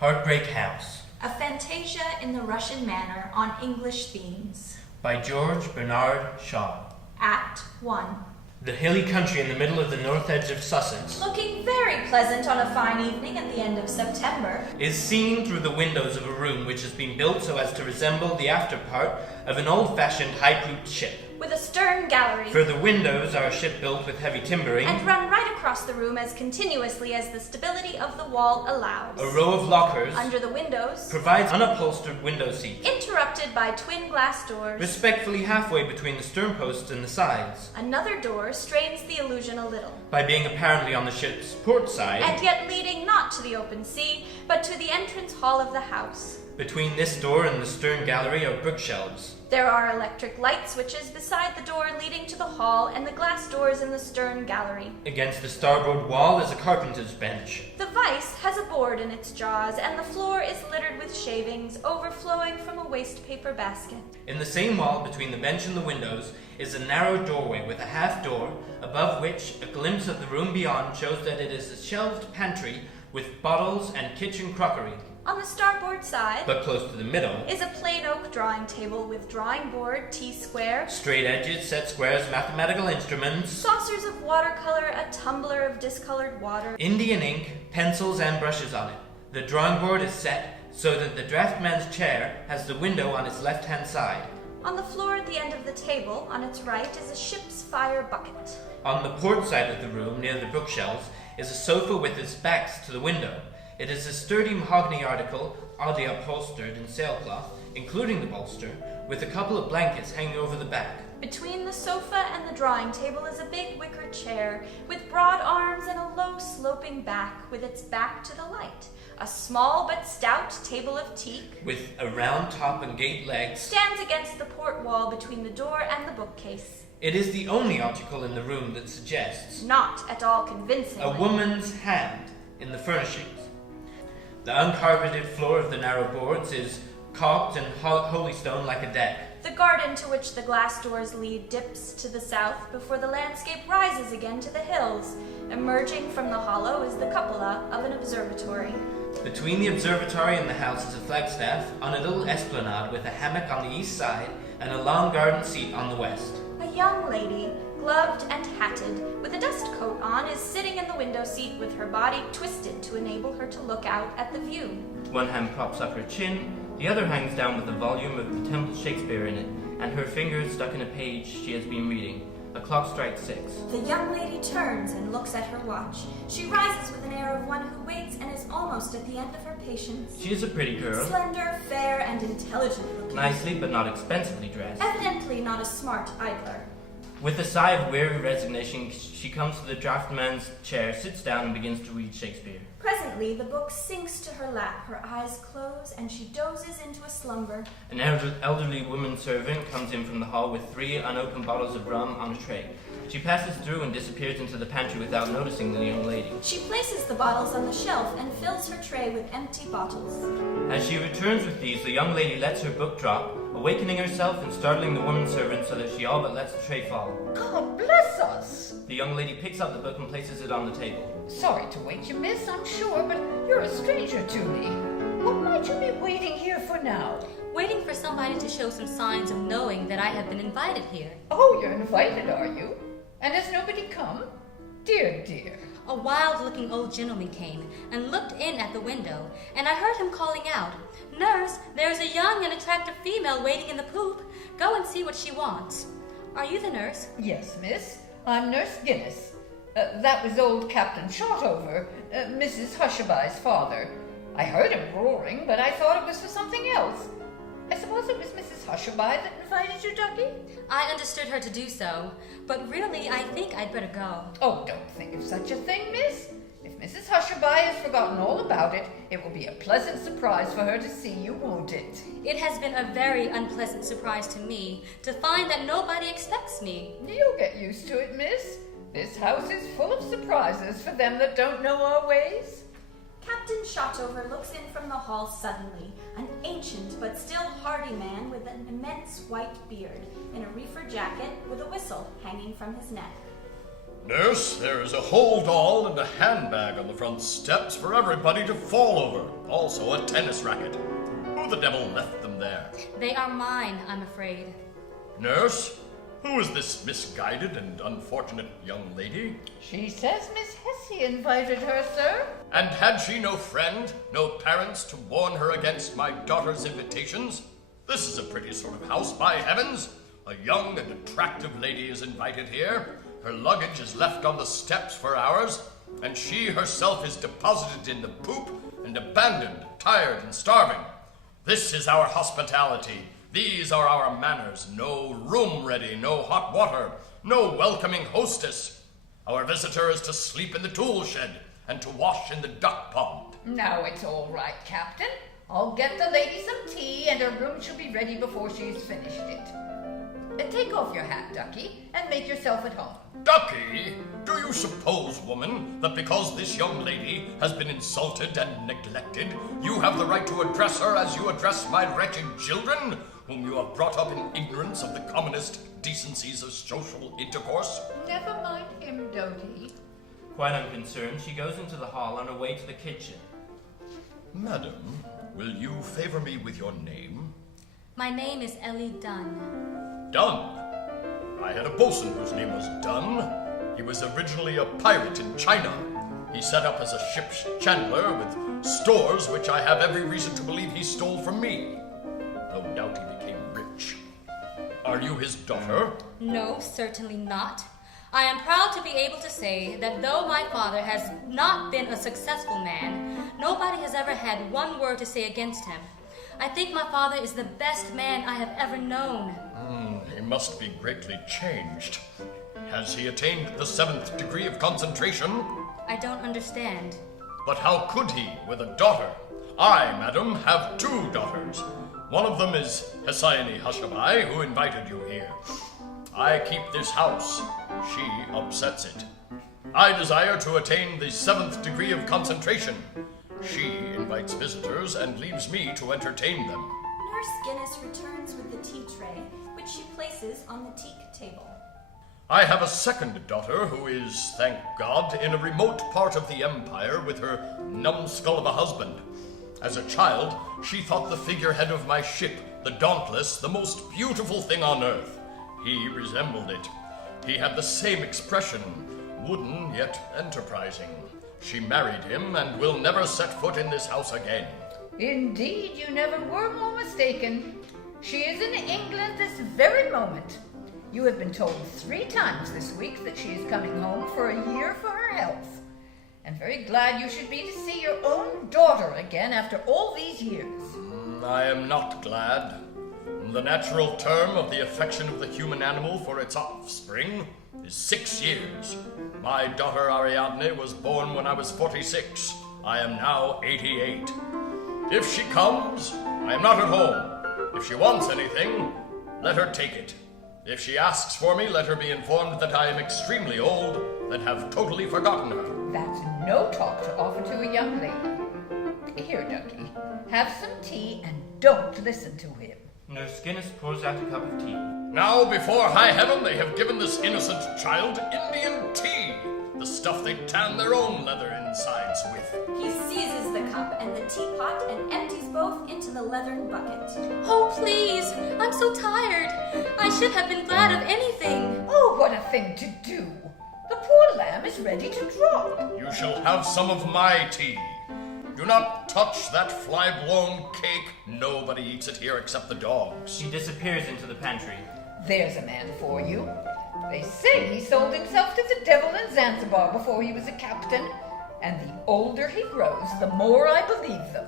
Heartbreak House. A fantasia in the Russian manner on English themes. By George Bernard Shaw. Act 1. The hilly country in the middle of the north edge of Sussex, looking very pleasant on a fine evening at the end of September, is seen through the windows of a room which has been built so as to resemble the after part of an old-fashioned high-pooped ship. with a stern gallery, For the windows are a ship built with heavy timbering, and run right across the room as continuously as the stability of the wall allows. a row of lockers Under the windows, provides unupholstered window seats, interrupted by twin glass doors. respectfully halfway between the stern posts and the sides, Another door strains the illusion a little, by being apparently on the ship's port side. and yet leading not to the open sea, but to the entrance hall of the house. Between this door and the stern gallery are bookshelves. There are electric light switches beside the door leading to the hall and the glass doors in the stern gallery. Against the starboard wall is a carpenter's bench. The vice has a board in its jaws, and the floor is littered with shavings overflowing from a waste paper basket. In the same wall between the bench and the windows is a narrow doorway with a half door, above which a glimpse of the room beyond shows that it is a shelved pantry with bottles and kitchen crockery. On the starboard side But close to the middle, is a plain oak drawing table with drawing board, T-square, straight edges, set squares, mathematical instruments, saucers of watercolor, a tumbler of discolored water, Indian ink, pencils and brushes on it. The drawing board is set so that the draughtman's chair has the window on its left-hand side. On the floor at the end of the table, on its right, is a ship's fire bucket. On the port side of the room, near the bookshelves, is a sofa with its backs to the window. It is a sturdy mahogany article, oddly upholstered in sailcloth, including the bolster, with a couple of blankets hanging over the back. Between the sofa and the drawing table is a big wicker chair, with broad arms and a low sloping back, with its back to the light. A small but stout table of teak, With a round top and gate legs, stands against the port wall between the door and the bookcase. it is the only article in the room that suggests Not at all convincingly. a woman's hand in the furnishings. The uncarpeted floor of the narrow boards is caulked and holystone like a deck. The garden to which the glass doors lead dips to the south before the landscape rises again to the hills. Emerging from the hollow is the cupola of an observatory. Between the observatory and the house is a flagstaff on a little esplanade with a hammock on the east side and a long garden seat on the west. A young lady, gloved and hatted, with a dust coat on, is sitting in the window seat with her body twisted to enable her to look out at the view. One hand props up her chin, the other hangs down with a volume of the Temple Shakespeare in it, and her fingers stuck in a page she has been reading. A clock strikes 6. The young lady turns and looks at her watch. She rises with an air of one who waits and is almost at the end of her patience. She is a pretty girl, Slender, fair, and intelligent looking. Nicely but not expensively dressed. Evidently not a smart idler. With a sigh of weary resignation, she comes to the draughtman's chair, sits down, and begins to read Shakespeare. Presently, the book sinks to her lap, her eyes close, and she dozes into a slumber. An elderly woman servant comes in from the hall with 3 unopened bottles of rum on a tray. She passes through and disappears into the pantry without noticing the young lady. She places the bottles on the shelf and fills her tray with empty bottles. As she returns with these, the young lady lets her book drop, awakening herself and startling the woman servant so that she all but lets the tray fall. God bless us! The young lady picks up the book and places it on the table. Sorry to wake you, miss, I'm sure, but you're a stranger to me. What might you be waiting here for now? Waiting for somebody to show some signs of knowing that I have been invited here. Oh, you're invited, are you? And has nobody come? Dear, dear. A wild-looking old gentleman came and looked in at the window, and I heard him calling out, "Nurse, there's a young and attractive female waiting in the poop. Go and see what she wants." Are you the nurse? Yes, miss. I'm Nurse Guinness. That was old Captain Shotover, Mrs. Hushabye's father. I heard him roaring, but I thought it was for something else. I suppose it was Mrs. Hushabye that invited you, Ducky? I understood her to do so, but really I think I'd better go. Oh, don't think of such a thing, miss. If Mrs. Hushabye has forgotten all about it, it will be a pleasant surprise for her to see you, won't it? It has been a very unpleasant surprise to me to find that nobody expects me. You'll get used to it, miss. This house is full of surprises for them that don't know our ways. Captain Shotover looks in from the hall suddenly, an ancient but still hardy man with an immense white beard, in a reefer jacket with a whistle hanging from his neck. Nurse, there is a hold all and a handbag on the front steps for everybody to fall over. Also a tennis racket. Who the devil left them there? They are mine, I'm afraid. Nurse, who is this misguided and unfortunate young lady? She says Miss Hesse invited her, sir. And had she no friend, no parents to warn her against my daughter's invitations? This is a pretty sort of house, by heavens! A young and attractive lady is invited here. Her luggage is left on the steps for hours, and she herself is deposited in the poop and abandoned, tired and starving. This is our hospitality. These are our manners. No room ready, no hot water, no welcoming hostess. Our visitor is to sleep in the tool shed and to wash in the duck pond. Now it's all right, Captain. I'll get the lady some tea, and her room shall be ready before she's finished it. Take off your hat, Ducky, and make yourself at home. Ducky, do you suppose, woman, that because this young lady has been insulted and neglected, you have the right to address her as you address my wretched children, whom you have brought up in ignorance of the commonest decencies of social intercourse? Never mind him, Doty. Quite unconcerned, she goes into the hall on her way to the kitchen. Madam, will you favor me with your name? My name is Ellie Dunn. Dunn? I had a bosun whose name was Dunn. He was originally a pirate in China. He set up as a ship's chandler with stores which I have every reason to believe he stole from me. No doubt he became rich. Are you his daughter? No, certainly not. I am proud to be able to say that though my father has not been a successful man, nobody has ever had one word to say against him. I think my father is the best man I have ever known. He must be greatly changed. Has he attained the 7th degree of concentration? I don't understand. But how could he with a daughter? I, madam, have 2 daughters. One of them is Hesione Hushabye, who invited you here. I keep this house. She upsets it. I desire to attain the 7th degree of concentration. She invites visitors and leaves me to entertain them. Nurse Guinness returns with the tea tray, which she places on the teak table. I have a second daughter who is, thank God, in a remote part of the empire with her numbskull of a husband. As a child, she thought the figurehead of my ship, the Dauntless, the most beautiful thing on earth. He resembled it. He had the same expression, wooden yet enterprising. She married him and will never set foot in this house again. Indeed, you never were more mistaken. She is in England this very moment. You have been told 3 times this week that she is coming home for a year for her health. And very glad you should be to see your own daughter again after all these years. I am not glad. The natural term of the affection of the human animal for its offspring is 6 years. My daughter Ariadne was born when I was 46. I am now 88. If she comes, I am not at home. If she wants anything, let her take it. If she asks for me, let her be informed that I am extremely old and have totally forgotten her. That's no talk to offer to a young lady. Here, Ducky, have some tea and don't listen to him. Nurse Guinness pours out a cup of tea. Now, before high heaven, they have given this innocent child Indian tea, the stuff they tan their own leather insides with. He seizes the cup and the teapot and empties both into the leathern bucket. Oh, please! I'm so tired. I should have been glad of anything. Oh, what a thing to do! The poor lamb is ready to drop. You shall have some of my tea. Do not touch that fly-blown cake. Nobody eats it here except the dogs. She disappears into the pantry. There's a man for you. They say he sold himself to the devil in Zanzibar before he was a captain. And the older he grows, the more I believe them.